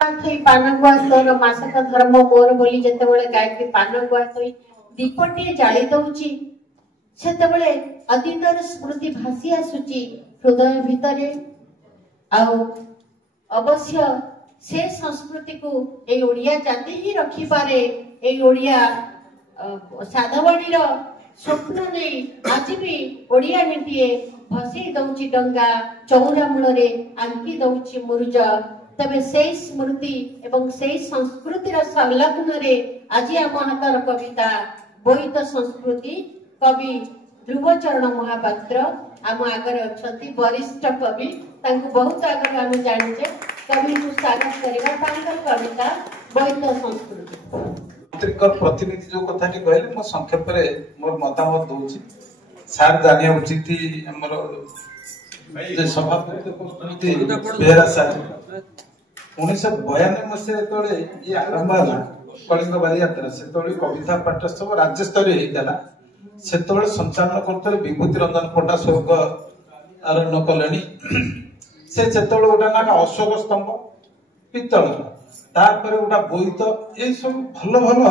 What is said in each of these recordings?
पान गुआ तोर मासक धर्म मोर बोली जेतेबेले गायत्री पान गुआ तोई दीपटी जाली दउची सेतेबेले अतीतर स्मृति भासी आसुची हृदय भितरे अवश्य से संस्कृति को ए ओडिया जाति ही रखी पारे ए ओडिया साधवाणी स्वप्न नहीं आज भी ओडिया नीतिए भसी दउची डंगा चौरा मूल आंकी दउची मुरुज तबे से स्मृति एवं से संस्कृति संलग्न रे आज आम हाथर कविता बोईत संस्कृति कवि ध्रुवचरण महापात्र आम आगे अच्छा वरिष्ठ कवि बहुत आगे आम जाने कवि को स्वागत करवा कविता बोईत संस्कृति प्रतिनिधि जो कथा कहले मो संक्षेप रे मोर मतामत दूची सार जानिया उचित हमर जे सभापति बेहरा साहब 1992 मसीह तोड़े ये आरंभ होला कलिंग बाली यात्रा से तोड़ी कविता पाठोत्सव राज्य स्तरीय हेला से तोड़े संचालन करतले विभूति रंजन पटा स्वर्ग आरण्य कलेनी से तोड़े गोटा ना अशोक स्तंभ पित्तल तापर गोटा बोईत ए सब भल भल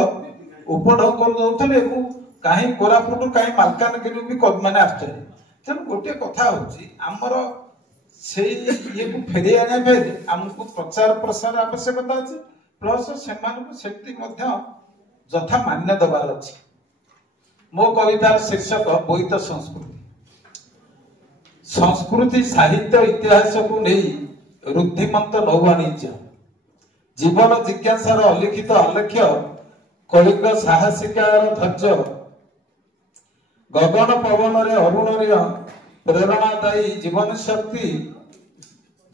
उपढंग कर दउतले को काहे कोरापुट काहे मालकानगिरी भी माने आछे तेन गोटे कथा होची हमर से ये को फेरी आने फेरी हमको प्रचार प्रसार आवश्यकता अछि प्लस सेमान को शक्ति मध्य जथा मान्य दबार अछि मो कवितार शीर्षक बोईत संस्कृति संस्कृति साहित्य इतिहास को नहीं रुद्धिमंत नौवाणिज्य जीवन जिज्ञासार अलिखित आलेख्य कलिंग साहसिकार धैर्य गगन पवन रे अरुणर्य प्रेरणादायी जीवन शक्ति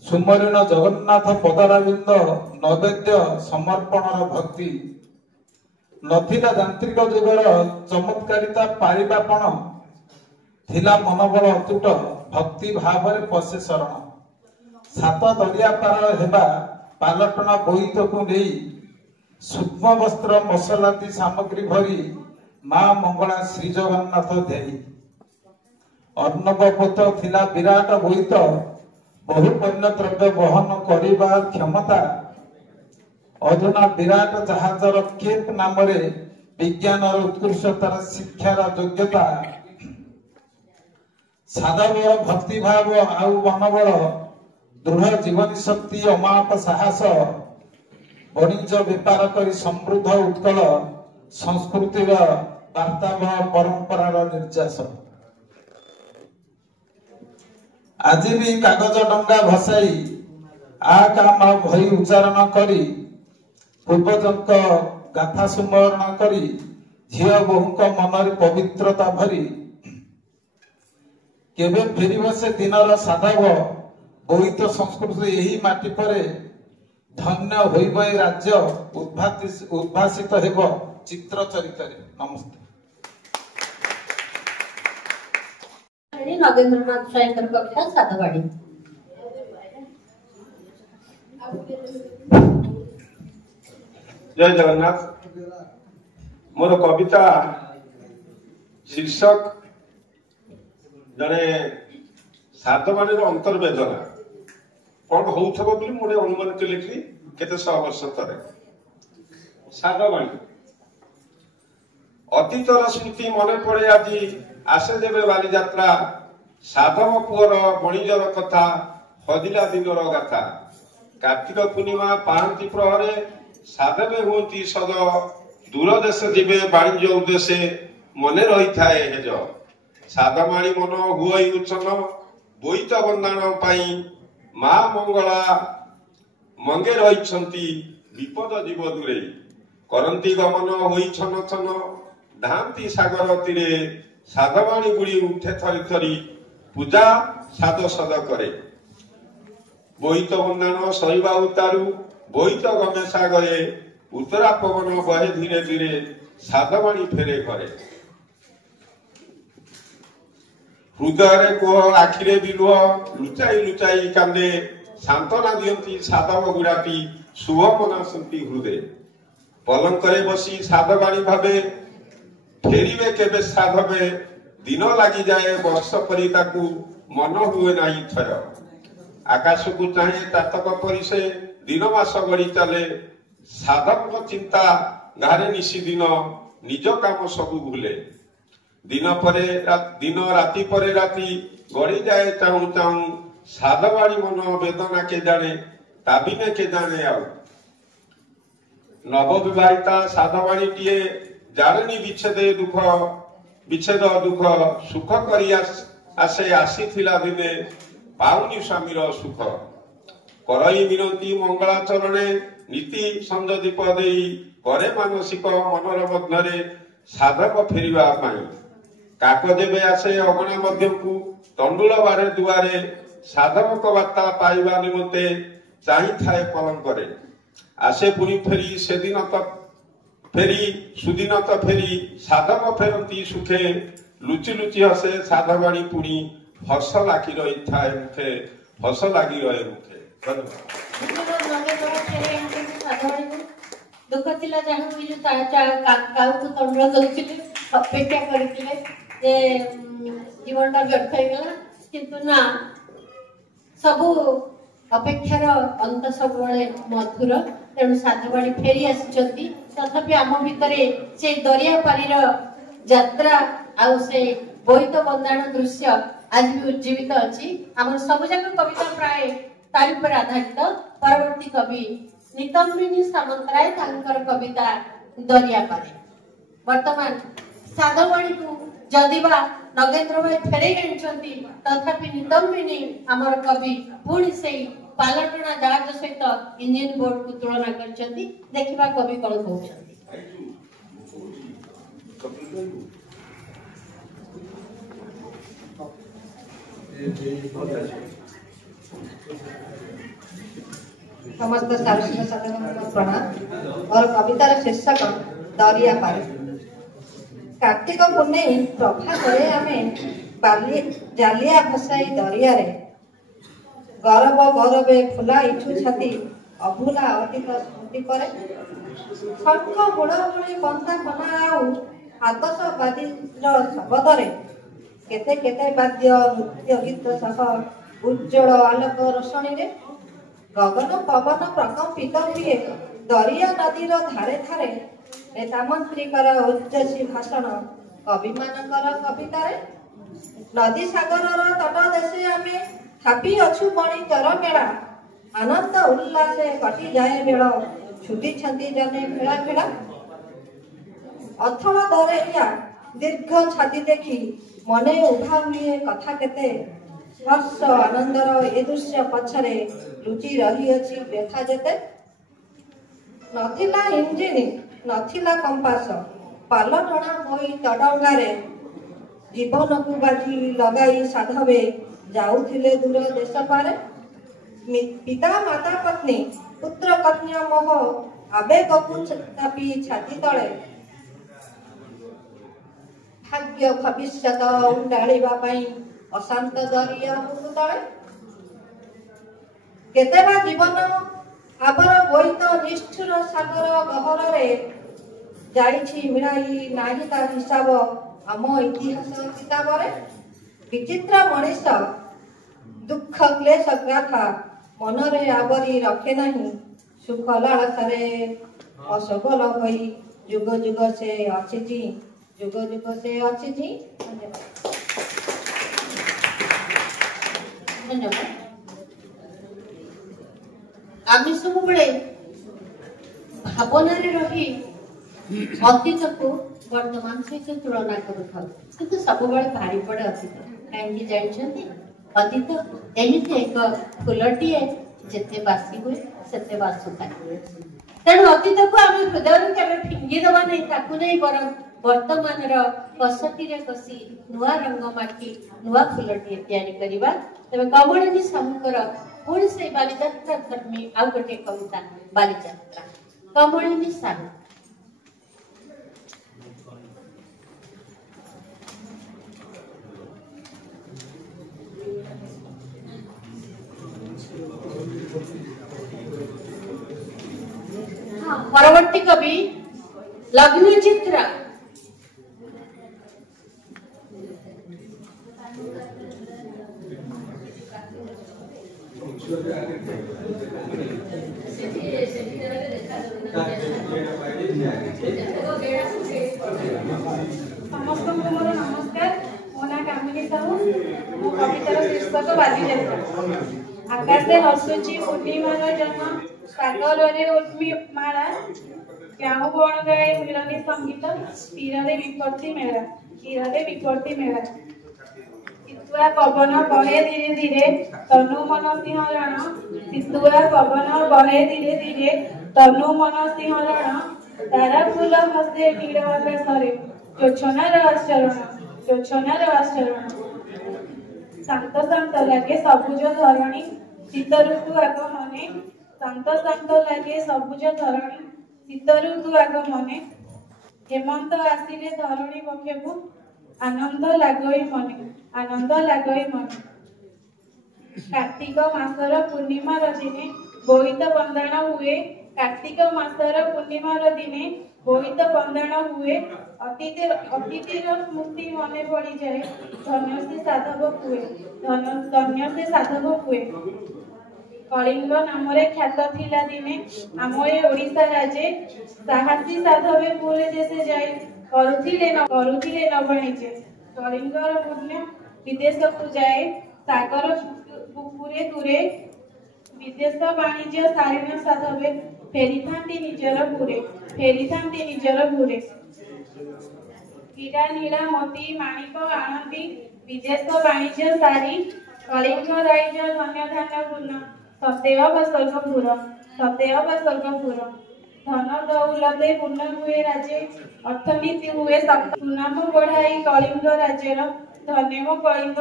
सुमरीन जगन्नाथ पदारविंद नैवेद्य समर्पणर भक्ति नथिला यांत्रिक जुगर चमत्कारिता पारिबापण थिला मनोबल अतुट भक्ति भाव रे पशे शरण सात दरिया पार हेबा पालटना बोईत को नहीं सूक्ष्म वस्त्र मसलाती सामग्री भरी मां मंगला श्री जगन्नाथ देई अर्णवपोत थिला विराट बोईत बहु पुण्य द्रव्य वहन करिबा क्षमता अधुना विराट जहाजर केप नाम रे विज्ञानर उत्कृष्टतार शिक्षार योग्यता साधवर भक्ति भाव आउ मनोबल दृढ़ जीवन शक्ति अमाप साहस वाणिज्य व्यापार करी समृद्ध उत्कल संस्कृतिर वार्तावह परंपरार निर्यास आज भी कागज डंगा भसाई आ काम भई उच्चारण करी पूर्वजक गाथा सुमरण करी झियो बहुक मनर पवित्रता भरी केबे फेरिब से दिनर साधव बोईत संस्कृति यही माटी परे धन्य होइब राज्य उद्भासित हेब चित्र चरित्र। नमस्ते। नगेंद्रनाथ स्वायंकर कविता साधवाड़ी। जय जगन्नाथ। मोर कविता शीर्षक जड़े साधवाणी अंतर्वेदना कौन होउथबो बोली मोरे अनुमान के लिखली केते 100 वर्ष तरे। साधवाणी अतीतर स्मृति मन पड़े आज आसे देवे बाली यात्रा साधव पुअर बणिजर कथा हदिला दिनर गाथा कार्तिक पूर्णिमा पांति प्रहरे साधवे होती सद दूर देश जीवे वाणिज्य उद्देश्य मने रही थाए हेज साधमाणी मन हुई उच्चन बोईत बंदाण पाई मां मंगला मंगे रही विपद जीव दूरे करंती गमन होई छन छन धांती सागर तीरे साधवाणी गुड़ी उठे थरी थरी पूजा साध सद करे बोईत बंदाण सहिबा उतारू बोईत गमे सागरे उत्तरा पवन बहे धीरे धीरे साधवाणी फेरे करे हृदय कोह आखिरे बिलुह लुचाई लुचाई कांदे सांत्वना दियंती साधव गुड़ाटी शुभ मनासंती हृदय पलंकरे बसी साधवाणी भावे फेरिबे केबे साधवे दिन लगी जाए वर्ष परी ताकू मन हुए नहीं थय आकाश को चाहे तातक परी से दिन मास गढ़ी चले साधक चिंता घारे निशी दिन निज काम सबू भूले दिन राति परे राति गड़ी जाए चाहू चाहू साधवाणी मन वेदना के जाने ताबिने के जाने आउ नवविवाहिता साधवाणी टीए जानी विच्छेद दुख सुख करी आसे आसी दिने पाउनी स्वामीर सुख करई मिनती मंगलाचरणे नीति संजदीप देई करे मानसिक मनर मध्य साधक फेरिबा पाई काक जेबे आसे अगणा मध्य को तंडुल बारे दुआरे साधक वार्ता पाइबा निमंते चाही थाए पलंकरे आसे पुणी फेरी सेदिन तक फेरी सुदिन तो फेरी साधक फेरती सुखे लुचि लुचि हसे साधवाणी पुणी हस लागी रही थाए मुखे हस लागी रहे मुखे दुख थिला जहाँ मिलु काउ को तंडुल दउथिले अपेक्षा करथिले जे जीवनटा व्यर्थ हो गला किंतु ना सबु अपेक्षार अंत सब मधुर तेणु साधवाणी फेरी आसी तथापि आम भितर से दरिया पारीर यात्रा आउ से बोहित बंदाण दृश्य आज भी उज्जीवित अच्छी आम सबुजाक कविता प्राय तारी पर आधारित परवर्ती कवि नितंबिनी सामंतराय तांकर कविता दरिया पारी वर्तमान साधवाणी को जदिबा नगेंद्र भाई फेरे आनी तथापि नितंबिनी आमर कवि पुणी से पालटना जहाज सहित इंजिन बोर्ड को तुलना करछंती देखिबा कवि कौन कहउछंती समस्त सार्वजनिक साधन प्रणाम और कवितार शीर्षक दरिया पारी कार्तिक पूर्णिम प्रभा करे आमे जालिया भसाई दरिया रे गौरव गौरवे फुला इछु छाती अभुला अतीत स्मृति करे शंख बुढ़ाबुढ़ी पंथा कना आउ आतशबादी शब्द रे केते केते वाद्य नृत्य गीत सह उज्जवल आलोक रोशनी रे गगन पवन प्रकम्पित हुए दरिया नदीर धारे धारे नेता मंत्रीकर उज्जसी भाषण कवि मानकर कविता रे नदी सागर तट देशे आमे थापी अच्छु बणी चर मेला आनंद उल्लासे कटि जाए बेल छुटी छंती जने भेड़ा भेड़ा अथल दरिया दीर्घ छाती देखी मने उभा हुए कथा केते हर्ष आनंदर ए दृश्य पछरे लुचि रही अछि व्यथा जेते नथिला इंजिन नथिला कंपास पाल टणा होई तडंगारे जीवन को बाजी लगाई साधवे जाउथिले दूर देश पारे पिता माता पत्नी पुत्र कन्या मोह आवेग को चापी छाती तले भाग्य भविष्यत उंडाळिबा पई अशांत दरिया मुख तले केतेबा जीवन आबर बोहित निष्ठुर सागर गहर रे जाइछि मिळाई नाही ता हिसाब आम इतिहास किताब रे विचित्र मनीष दुख क्लेश गाथा मनरे आवरी रखे नहीं सुख लालसारे असफल होई जुग जुग से अछि जुग जुग से अछि धन्यवाद आमी सब बड़े भावना रे रही अतीत को वर्तमान सहित तुलना करूँ किंतु सब बड़े भारी पड़े अतीत कहीं जानते अतीत एमती एक फुलटीए जिते बासी हुए से बासुता तेणु अतीत को आम हृदय के फिंगी दबा नहीं ताकू नहीं बर वर्तमान कसटी कषि नुआ रंग माटी नुआ फुलटीए तैयारी करवा तेज कमलिनी साहूकर पुणी से बालीजात्रा धर्मी आउ गोटे कविता बालीजात्रा कमलिनी साहू परवर्ती कवि लग्न चित्रा समस्त मोर नमस्कार। मो ना कामिनी साहू। मो कवितार शीर्षक बालीजात्रा। आकाशे हसुची पूर्णिमार जन्म सागरे उर्मिमाला क्याउ बण गाए मिलनी संगीत तीरे विपत्ति मेला सितुआ पवन बहे धीरे धीरे तनु मन सिंहरण सितुआ पवन बहे धीरे धीरे तनु मन सिंहरण तारा फूल हसे नील आकाशरे चोछनार आचरण शांत शांत लगे सबुज धरणी शीत ऋतु आगमने शांत शांत लगे सबुज धरणी शीत ऋतु आगमने हेमंत आसिले धरणी पक्षकु आनंद लागई मने कार्तिक मासर पूर्णिमार दिने बोईत बंदाण हुए कार्तिक मासर पूर्णिमार दिने बोईत बंदाण हुए अतिथिर स्मृति मने पड़ी जाए धन्य से साधव हुए कलिंग नामरे ख्यात थिला दिने आम ए ओडिशा राजे साहसी साधवे पूरे देशे जाए करुथिले न वाणिज्य कलिंगर पुण्य विदेश को जाए सागर पूरे दूरे विदेश वाणिज्य सारिण साधवे फेरी थांती निजर घुरे हीरा नीला मोती माणिक आनंदी विदेश वाणिज्य सारी कलिंग राज्य धन्य धान्य पूर्ण सतेव स्वर्गपुर धन दौलते पूर्ण हुए राज्य अर्थनीति हुए सुनाम बढ़ाई कलिंग राज्यर धन्यम कलिंग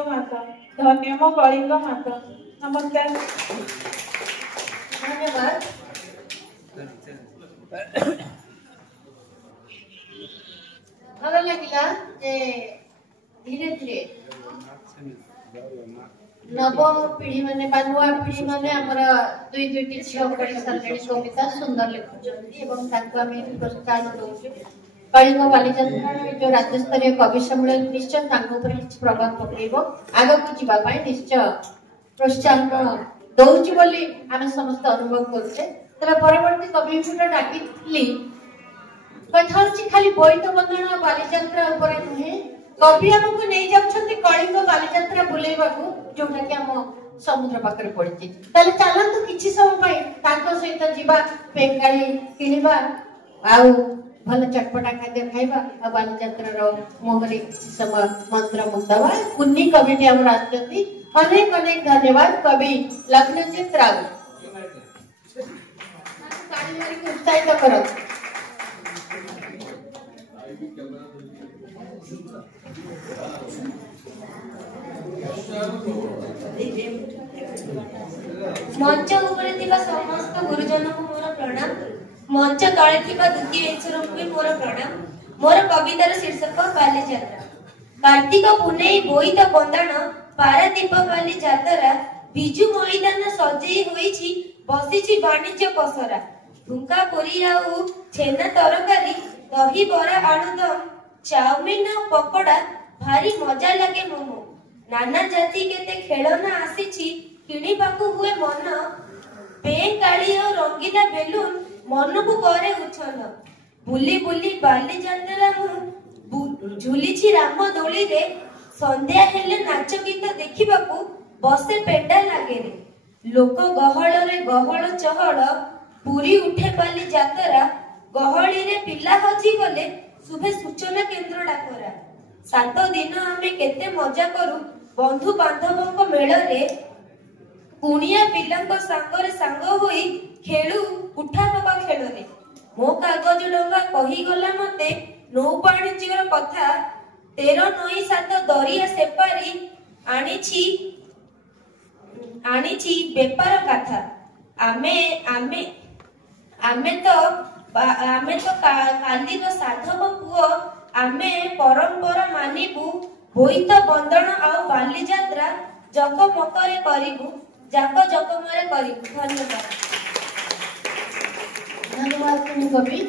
माता नमस्कार धन्यवाद। भल लगिला जे धीरे धीरे नव पीढ़ी माने नुआ पीढ़ी माने हमर दुई दुईटी झियो पढ़ी सारे कविता सुंदर लिखुଛନ୍ତି ଏବଂ ତାଙ୍କୁ ଆମେ ପ୍ରୋତ୍ସାହନ ଦଉଛୁ। कलिंग बालीजात्रा जो राज्य स्तरीय कवि सम्मेलन निश्चय तांको ऊपर किछि प्रभाव पकेइबो आगकु जिबा पई निश्चय प्रोत्साहन दउछि बोली आमे समस्त अनुभव करछे। तबे परवर्ती कवि फुटा डाकिली कथा होछि खाली बोईत बंधन बालीजात्रा ऊपर नुहे कवि हमको नहीं जाउछन्ती कलिंग बालीजात्रा बुलेइबाकू जोटा कि हम समुद्र पाखरे पड़िछि ताले चलंतु किछि समय पई तांको सहित जिबा पेंगाली किनिबा आउ भल चटपटा खाद्य खाइबा आ बालीजात्रा मोहरे समय मंत्र मुक्तवा कुन्नी कविटी हम आछन्ती अनेक अनेक धन्यवाद कवि लग्नजीत राव ताली मारी उत्साहित करो। मंच ऊपर थिबा समस्त गुरुजन को मोर प्रणाम मंच तळे थिबा द्वितीय ईश्वर को मोर प्रणाम। मोर कवितार शीर्षक बालीजात्रा। कार्तिक पुनेई बोईत बंदाण पारादीप बालीजात्रा बिजु मैदान सजेई होईछि बसिछि वाणिज्य पसरा ठुंका पुरी आउ छेना तरकारी दही बरा आलुदम चाउमिन पकोड़ा भारी मजा लगे मोमो नाना जाति केते खेलना आसीछि किणिबाकू हुए मन बेकाली और रंगीला बेलून मन को करे उछल बुली बुली बालीजात्रा मु झुलिछि राम दोली रे संध्या हेले नाच गीत देखिबाकू बसे पेंडा लागे रे लोक गहळ रे गहळ चहळ पूरी उठे बालीजात्रा गहळी रे पिला हजी गले सुबे सूचना केंद्र डाकरा 7 दिन आमे केते मजा करू बंधु बांधवक मेल रे कुणिया पिलांक सांगरे सांग होई खेलू उठा बाबा खेल रे मो कागज डंगा कही गला मते नौ वाणिज्यर कथा 13 नई 7 दरिया सेपारी आनीछि बेपार कथा आमे तो काली साधव पुओ आमे परंपरा मानिबू बोईत बंदन आउ बालीजात्रा जकमकरे करिबू जाक जकमरे करिबू। धन्यवाद। धन्यवाद कवि।